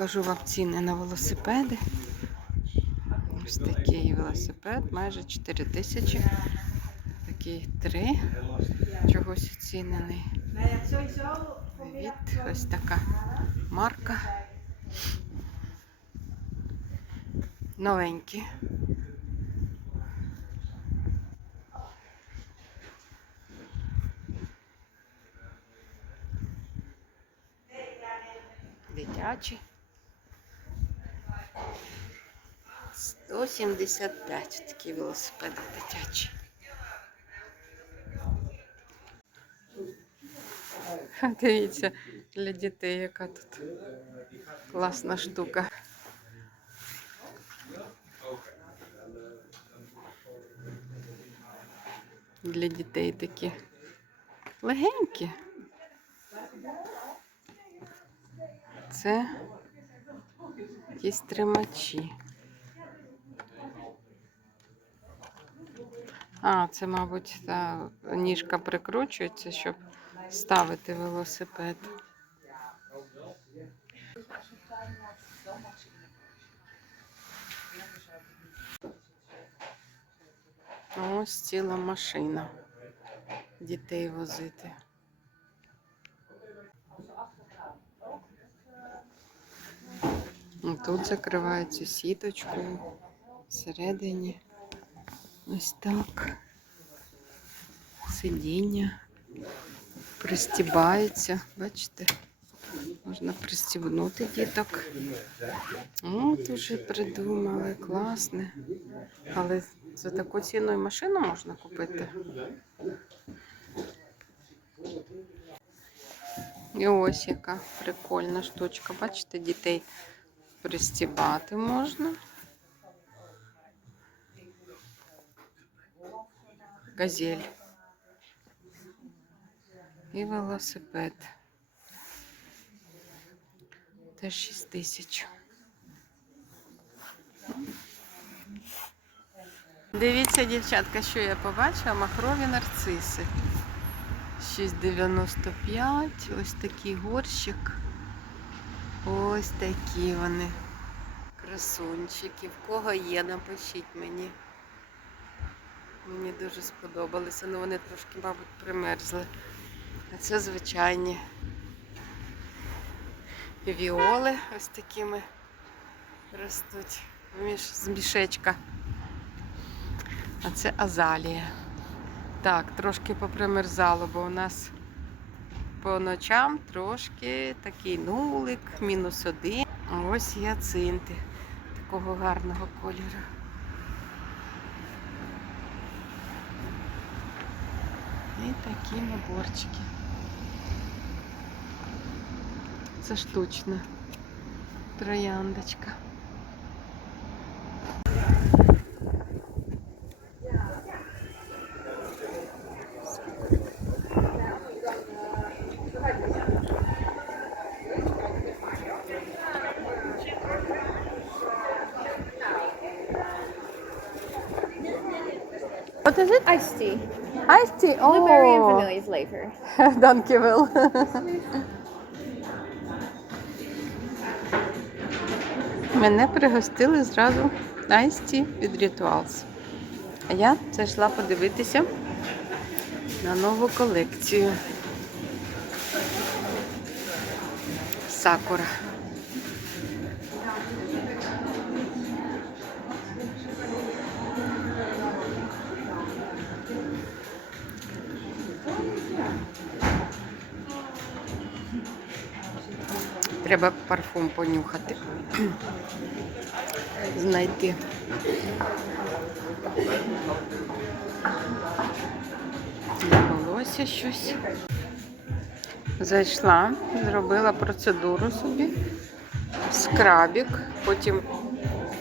покажу вам ціни на велосипеди. Ось такий велосипед, майже 4 тисячі. Такий 3. Чогось оцінений. Від ось така марка. Новенькі. Дитячі. 175 такі велосипеди дитячі. Дивіться, для дітей яка тут класна штука. Для дітей такі легенькі. Це якісь тримачі. А, це, мабуть, та ніжка прикручується, щоб ставити велосипед. Ось ціла машина. Дітей возити. Тут закривається сіточкою всередині. Ось так. Сидіння пристібається, бачите? Можна пристібнути діток. От уже придумали, класне. Але за таку ціну і машину можна купити. І ось яка прикольна штучка. Бачите, дітей пристібати можна. Газель. І велосипед. Теж 6 тисяч. Дивіться, дівчатка, що я побачила. Махрові нарциси. 6,95. Ось такий горщик. Ось такі вони. Красунчики. В кого є, напишіть мені. Мені дуже сподобалися, але вони трошки, мабуть, примерзли. А це звичайні віоли ось такими ростуть з мішечка. А це азалія. Так, трошки попримерзало, бо у нас по ночам трошки такий нулик, мінус один. Ось яцинти такого гарного кольору. І такі наборчики. Це штучна трояндочка. What is it? Iced tea. Iced tea. Blueberry and Oh, vanilla flavor. Dankjewel. Мене пригостили зразу Айсті від Rituals. А я зайшла подивитися на нову колекцію. Сакура. Треба парфум понюхати. Знайти. Волосся щось. Зайшла, зробила процедуру собі. Скрабік, потім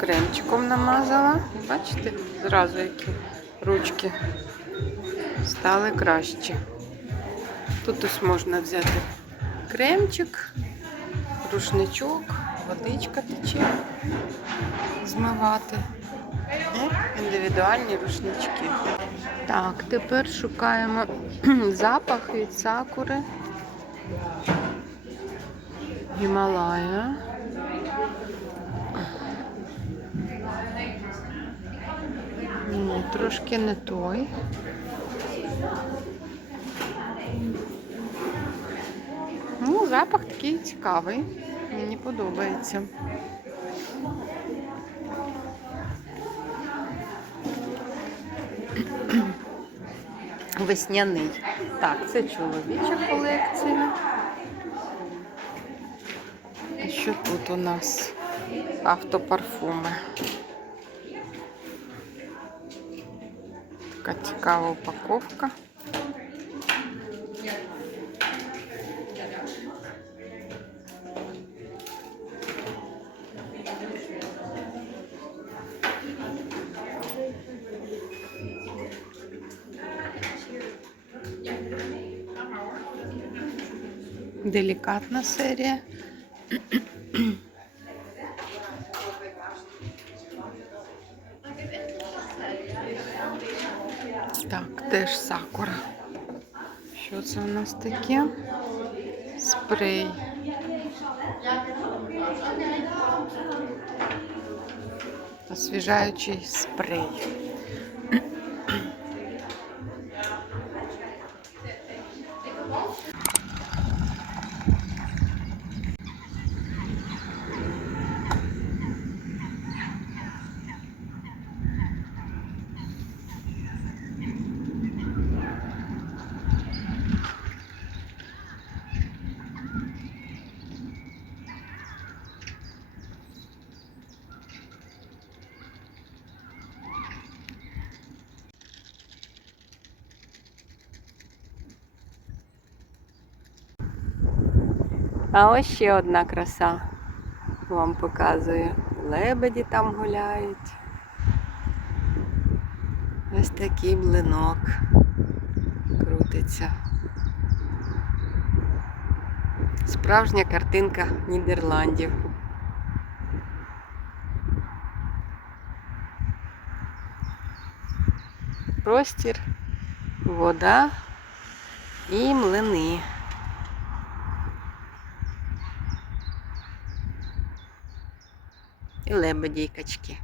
кремчиком намазала. Бачите, зразу які ручки стали краще. Тут ось можна взяти кремчик, рушничок, водичка тече, змивати. Індивідуальні рушнички. Так, тепер шукаємо запах від сакури. Гімалая. Трошки не той. Ну, запах такий цікавий. Мені подобається. Весняний. Так, це чоловіча колекція. А що тут у нас? Автопарфуми. Така цікава упаковка. Делікатна серія. Так, теж сакура. Що це у нас таке? Спрей. Освіжаючий спрей. А ось ще одна краса вам показую. Лебеді там гуляють. Ось такий блинок крутиться. Справжня картинка Нідерландів. Простір, вода і млини. І лебеді і качки.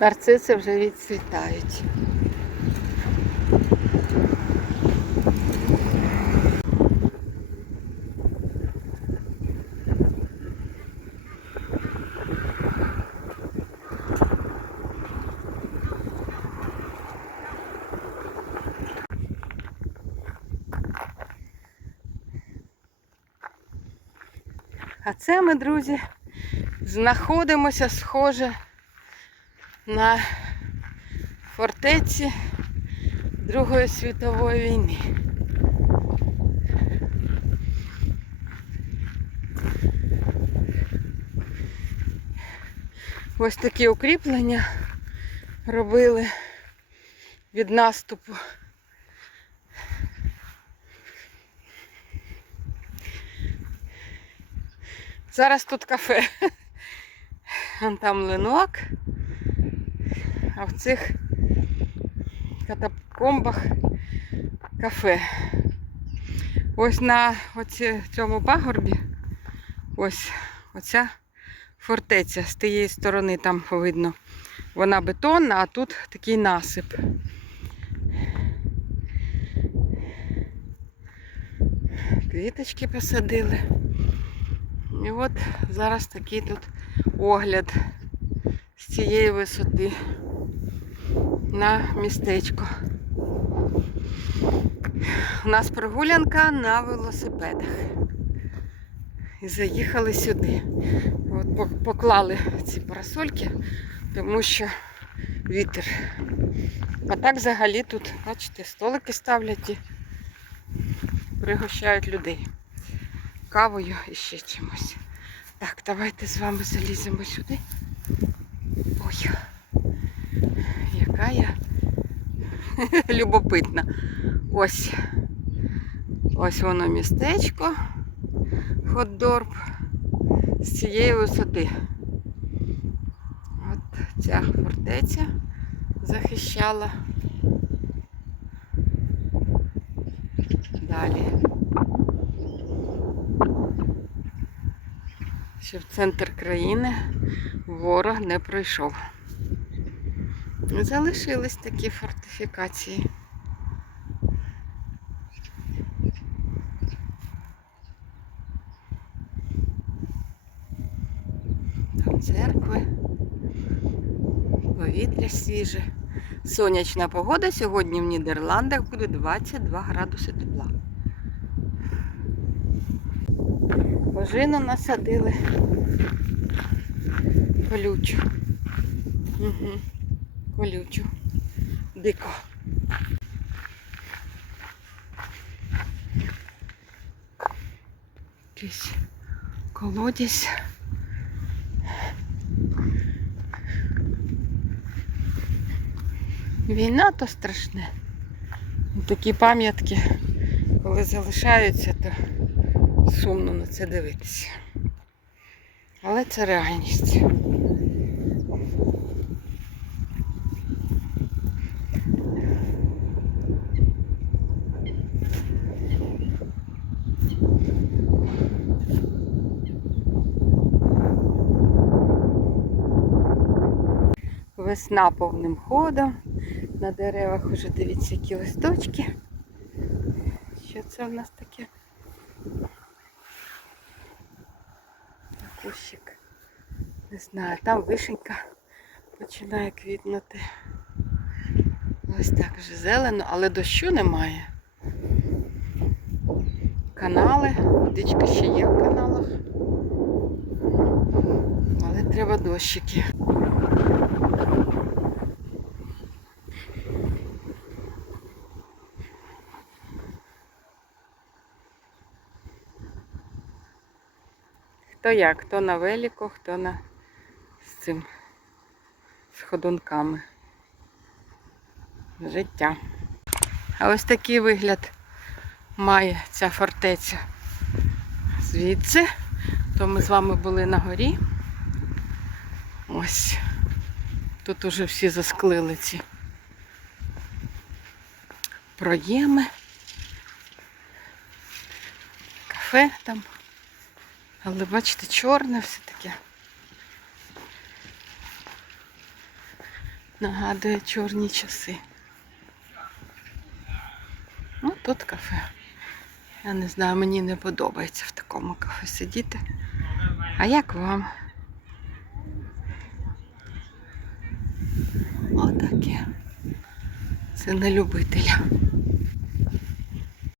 Нарциси вже відцвітають. Це ми, друзі, знаходимося схоже на фортеці Другої світової війни. Ось такі укріплення робили від наступу. Зараз тут кафе. Вон там линок. А в цих катакомбах кафе. Ось на оці, цьому пагорбі ось оця фортеця з тієї сторони там видно. Вона бетонна, а тут такий насип. Квіточки посадили. І от зараз такий тут огляд з цієї висоти на містечко. У нас прогулянка на велосипедах. І заїхали сюди. От поклали ці парасольки, тому що вітер. А так взагалі тут, бачите, столики ставлять і пригощають людей кавою і ще чимось. Так, давайте з вами заліземо сюди. Ой, яка я любопитна. Ось. Ось воно містечко. Хотдорп з цієї висоти. От ця фортеця захищала. Далі щоб центр країни ворог не пройшов. Залишились такі фортифікації. Там церкви, повітря свіже. Сонячна погода сьогодні в Нідерландах буде 22 градуси тепла. Ожину насадили. Колючу. Угу. Колючу. Дико. Якийсь колодязь. Війна то страшне. Такі пам'ятки, коли залишаються, то сумно на це дивитися. Але це реальність. Весна повним ходом. На деревах уже дивіться, які листочки. Що це в нас таке? Кущик. Не знаю, там вишенька починає квітнути. Ось так вже зелено, але дощу немає. Канали, водичка ще є в каналах. Але треба дощики. Хто як, хто на велику, хто на з цим з ходунками. Життя. А ось такий вигляд має ця фортеця звідси. То ми з вами були на горі. Ось. Тут уже всі засклили ці проєми. Кафе там. Але бачите, чорне все таке. Нагадує чорні часи. Ну, тут кафе. Я не знаю, мені не подобається в такому кафе сидіти. А як вам? Отаке. Це не любителя.